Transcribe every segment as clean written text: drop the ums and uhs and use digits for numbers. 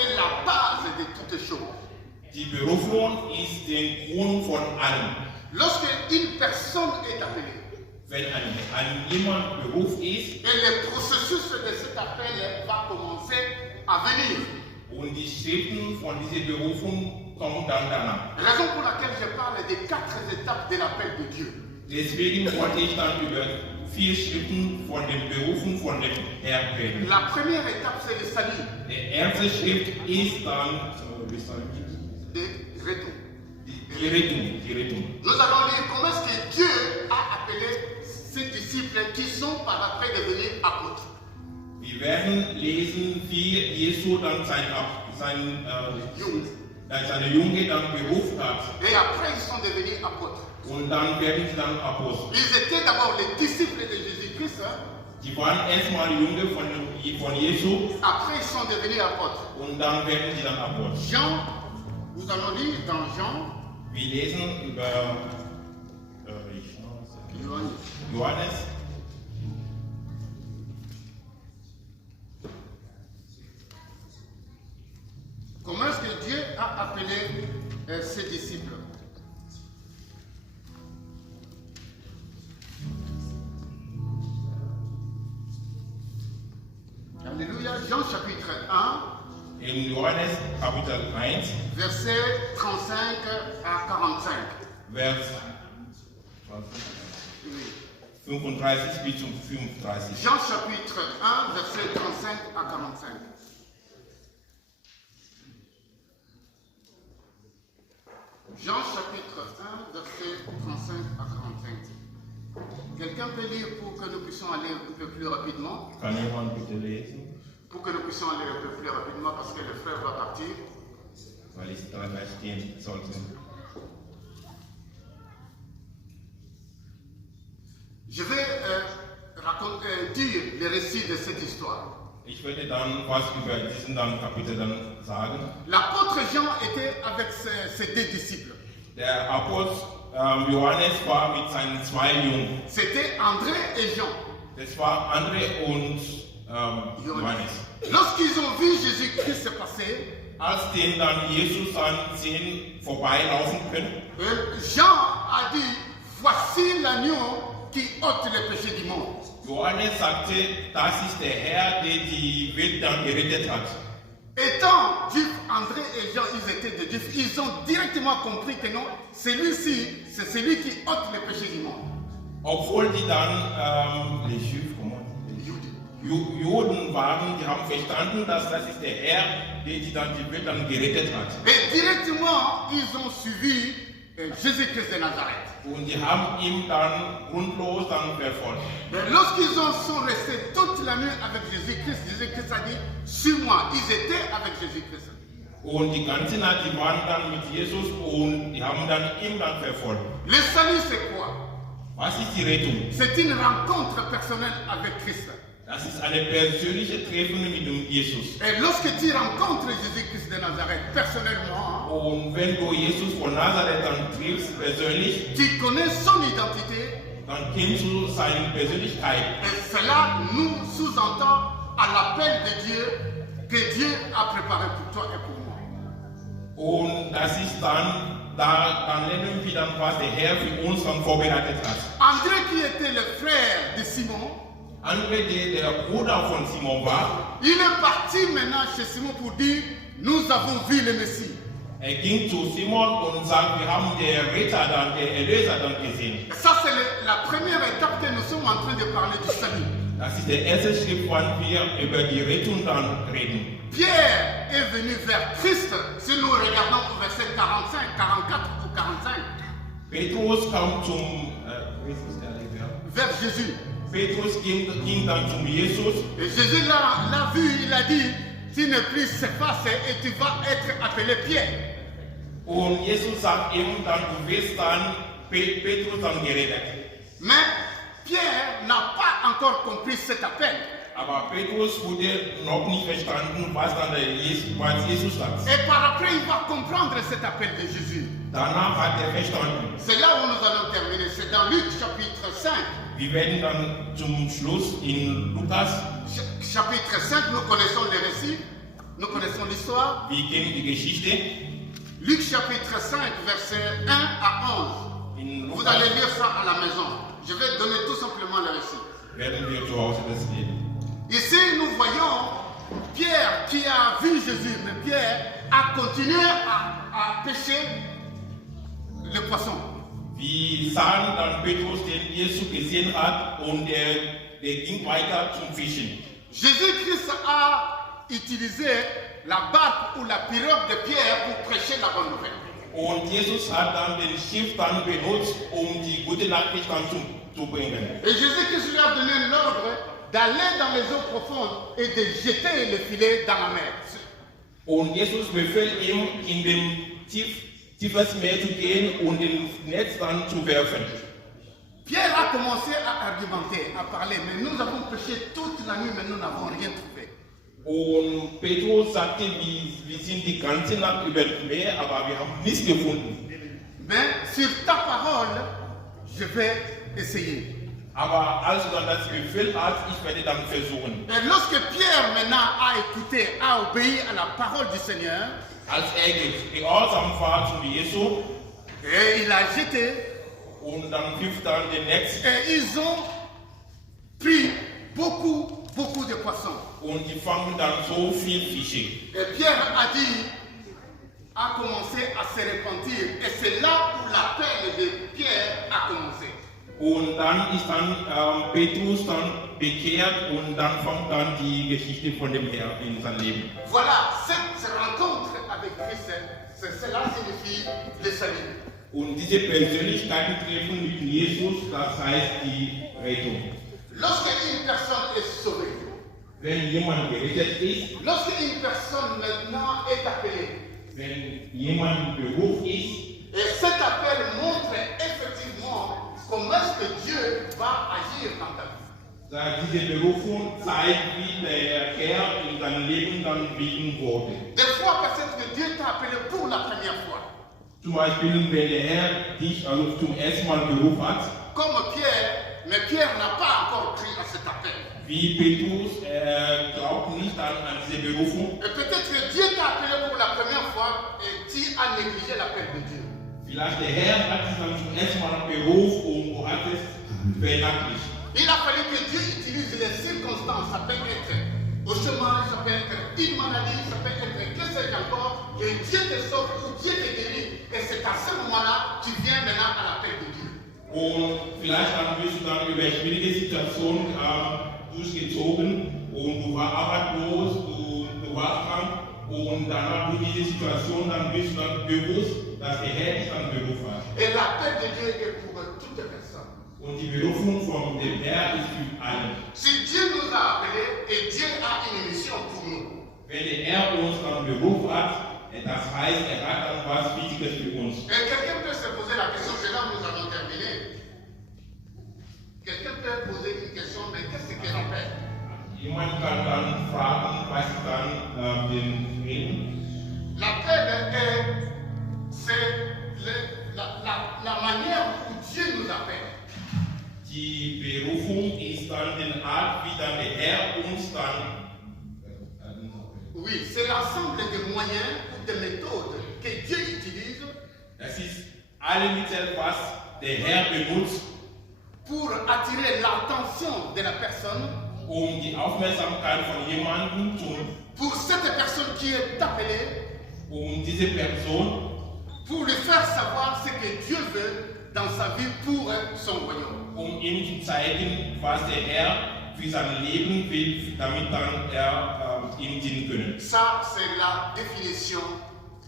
est la base de toutes choses. Die Berufung ist der Grund von allem. Lorsque une personne est appelée, Wenn an jemand berufen ist et le processus de cet appel va commencer à venir. und die Schritten von dieser Berufung kommen dann danach. Raison pour laquelle je parle des 4 étapes de l'appel de Dieu. Deswegen wollte ich dann über 4 Schritten von der Berufung von dem Herrn reden. La première étape, c'est le salut. Der erste Schritt ist dann De retour. die Rettung. Nous allons lire comment est-ce que Dieu a appelé ses disciples qui sont par après devenus apôtres. Wir werden lesen, wie Jesu dann seine Jünger dann berufen hat. Et après, ils sont devenus apôtres. Und dann werden sie dann Apostel. Ils étaient d'abord les disciples de Jésus-Christ. Die waren erstmal Jünger von Jesu Après, ils sont devenus apôtres. und dann werden sie dann Apostel. Jean, nous allons lire dans Jean, Wir lesen über Johannes. comment est-ce que Dieu a appelé ses disciples. Alléluia. Jean chapitre 1, In Johannes Kapitel 1, verset 35 à 45. Vers Oui. 35 bis zum 35. Jean chapitre 1, verset 35 à 45. Jean chapitre 1, verset 35 à 45. Quelqu'un peut lire pour que nous puissions aller un peu plus rapidement? Kann jemand bitte lesen? Pour que nous puissions aller un peu plus rapidement parce que le frère va partir. Weil ich da gleich stehen sollte. Je vais dire le récit de cette histoire. Ich werde dann was über diesen dann Kapitel dann sagen. L'apôtre Jean était avec ses 2 disciples. Der Apostel Johannes war mit seinen 2 Jungen. C'était André et Jean. Das war André und Johannes. Lorsqu'ils ont vu Jésus-Christ passer, Als den dann Jesus an sehen vorbeilaufen können, Jean a dit, voici l'agneau qui ôte le péché du monde. Johannes sagte, das ist der Herr, der die Welt dann gerettet hat. Étant juifs, André et Jean, ils étaient des juifs, ils ont directement compris que non, celui-ci, c'est celui qui ôte le péché du monde. Obwohl die dann les Juifs, Juden waren, die haben verstanden, dass das ist der Herr, der die dann die Welt dann gerettet hat. Et directement, ils ont suivi Jésus-Christ de Nazareth. Und die haben ihn dann grundlos dann verfolgt. Mais lorsqu'ils sont restés toute la nuit avec Jésus-Christ, Jésus-Christ a dit, suis-moi. Ils étaient avec Jésus-Christ. Und die ganze Nacht, die waren dann mit Jesus und die haben dann ihn dann verfolgt. Le salut, c'est quoi? Was ist die Rettung? C'est une rencontre personnelle avec Christ. Das ist eine persönliche Treffen mit dem Jesus. Et lorsque tu rencontres Jésus-Christ de Nazareth personnellement, Und wenn du Jesus von Nazareth dann triffst, persönlich, tu connais son identité. dann kennst du seine Persönlichkeit. Et cela nous sous-entend à l'appel de Dieu que Dieu a préparé pour toi et pour moi. Und das ist dann lernen wir dann, was der Herr für uns dann vorbereitet hat. André, qui était le frère de Simon, André, der Bruder von Simon war, il est parti maintenant chez Simon pour dire, nous avons vu le Messie. ging zu Simon und sagt, wir haben den Retter dann, den Erlöser dann gesehen. Et ça, c'est la première étape que nous sommes en train de parler du salut. Das ist der erste Schritt, wann wir über die Rettung dann reden. Pierre est venu vers Christ, si nous regardons au verset 45, 44 ou 45, Petrus kam vers Jésus. Petrus ging dann zum Jesus. Et Jésus l'a vu, il a dit, tu ne plus s'effacer et tu vas être appelé Pierre. Und Jesus sagt ihm dann, du wirst dann Petrus dann gerettet. Mais Pierre n'a pas encore compris cet appel. Aber Petrus wurde noch nicht verstanden, was Jesus sagt. Et par après, il va comprendre cet appel de Jésus. Danach hat verstanden. C'est là où nous allons terminer. C'est dans Luc chapitre 5. Wir werden dann zum Schluss in Lukas Chapitre 5, nous connaissons le récit, nous connaissons l'histoire. l'histoire. Wir kennen die Geschichte. Luc chapitre 5, versets 1 à 11. In Vous Lukas allez lire ça à la maison. Je vais donner tout simplement le récit. werden wir zu Hause das lesen. Ici, nous voyons Pierre qui a vu Jésus, mais Pierre a continué à pêcher le poisson. Wir sahen dann Petrus, den Jesus gesehen hat, und der ging weiter zum Fischen. Jésus-Christ a utilisé la barque ou la pirogue de Pierre pour prêcher la bonne nouvelle. Und Jesus hat dann den Schiff dann benutzt, um die gute Nachricht dann zu bringen. Et Jésus-Christ lui a donné l'ordre d'aller dans les eaux profondes et de jeter le filet dans la mer. Und Jesus befiehlt ihm, in dem tiefes Meer zu gehen und den Netz dann zu werfen. Pierre a commencé à argumenter, à parler, mais nous avons pêché toute la nuit, mais nous n'avons rien trouvé. Und Petrus sagte, wir sind die ganze Nacht über das Meer, aber wir haben nichts gefunden. Mais sur ta parole, je vais essayer. Aber als er dann das Befehl hat, ich werde dann versuchen. Et lorsque Pierre maintenant a écouté, a obéi à la parole du Seigneur, Als gehorsam war zu Jesu, et il a jeté, und dann wirft dann den Netz, et ils ont pris beaucoup de poissons. und die fangen dann so viel Fische. Et Pierre a commencé à se repentir. Et c'est là où l'appel de Pierre a commencé. Und dann ist dann Petrus dann bekehrt, und dann fängt dann die Geschichte von dem Herrn in sein Leben. Voilà, cette rencontre avec Christ, cela signifie le salut. Und diese Persönlichkeiten treffen mit Jesus, das heißt die Rettung. Lorsque une personne est sauvée, Wenn jemand gerettet ist, lorsque une personne maintenant est appelée, wenn jemand im Beruf ist, et cet appel montre effectivement comment est-ce que Dieu va agir dans ta vie. da diese Berufung zeigt, wie der Herr in seinem Leben dann wirken wurde. Des fois, peut-être que Dieu t'a appelé pour la première fois. Zum Beispiel, wenn der Herr dich also zum ersten Mal berufen hat, Comme Pierre, mais Pierre n'a pas encore pris à cet appel. wie Petrus, glaubt nicht an diese Berufung. Et peut-être que Dieu t'a appelé pour la première fois et tu as négligé l'appel de Dieu. Vielleicht der Herr hat dich dann zum ersten Mal berufen und du hast es vernachlässigt. Il a fallu que Dieu utilise les circonstances. Ça peut être au chômage, ça peut être une maladie, ça peut être que sais-je encore. Et Dieu te sauve ou Dieu te guérit. Et c'est à ce moment-là que tu viens maintenant à l'appel de Dieu. Und vielleicht dann wirst du dann über schwierige Situationen durchgezogen, und du warst arbeitslos, du warst krank, und danach durch diese Situation dann bist du dann bewusst, dass der Herr dich dann berufen hat. Et l'appel de Dieu est pour toutes les personnes. Und die Berufung von dem Herr ist für alle. Si Dieu nous a appelés et Dieu a une mission pour nous, Wenn der Herr uns dann berufen hat, das heißt, er hat dann was Wichtiges für uns. et quelqu'un peut se poser la question, c'est là où nous avons terminé. Quelqu'un peut poser une question, mais qu'est-ce qu'est l'appel? Jemand kann dann fragen, was ist dann den Frieden? L'appel c'est la manière où Dieu nous appelle. Die Berufung ist dann die Art, wie dann der Herr uns dann Oui, c'est l'ensemble des moyens ou des méthodes que Dieu utilise das ist alle Mittel, was der Herr benutzt, pour attirer l'attention de la personne, die Aufmerksamkeit von jemandem pour cette personne qui est appelée, diese Person, pour lui faire savoir ce que Dieu veut dans sa vie pour son royaume. ihm zu zeigen, was der Herr für sein Leben will, damit dann ihm dienen können. Ça, c'est la définition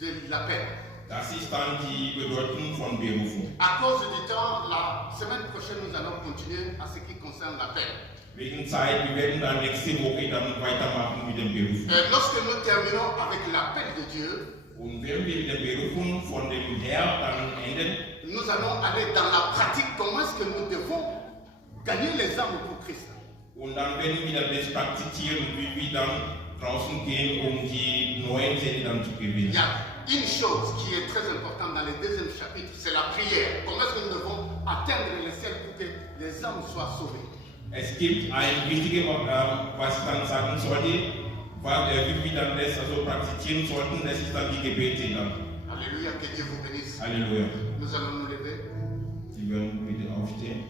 de l'appel. Das ist dann die Bedeutung von Berufung. À cause du temps, la semaine prochaine, nous allons continuer à ce qui concerne l'appel. Wegen Zeit, wir werden dann nächste Woche dann weitermachen mit dem Berufung. Lorsque nous terminons avec l'appel de Dieu, Und wenn wir mit der Berufung von dem Herr dann enden, nous allons aller dans la pratique. Comment est-ce que nous devons gagner les âmes pour Christ? und dann werden wir das praktizieren, wie wir dann draußen gehen, die neuen Seelen dann zu gewinnen. Il y a une chose qui est très importante dans le deuxième chapitre, c'est la prière. Comment est-ce que nous devons atteindre le ciel pour que les âmes soient sauvées? Es gibt ein wichtiges, was ich dann sagen sollte, wie wir dann das also praktizieren sollten, das ist dann die Gebete dann. Alléluia, que Dieu vous bénisse. Halleluja. Nous allons nous lever. Sie werden bitte aufstehen.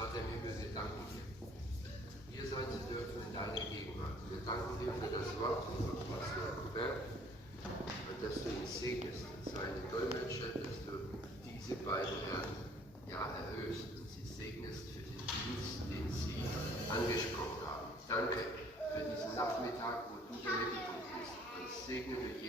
Vater im Himmel, wir danken dir. Wir sein zu dürfen in deiner Gegenwart. Wir danken dir für das Wort von Pastor Robert und dass du ihn segnest und seine Dolmetscher, dass du diese beiden Herren erhöhst und sie segnest für den Dienst, den sie angesprochen haben. Danke für diesen Nachmittag, wo du der Mittelpunkt bist und segne mich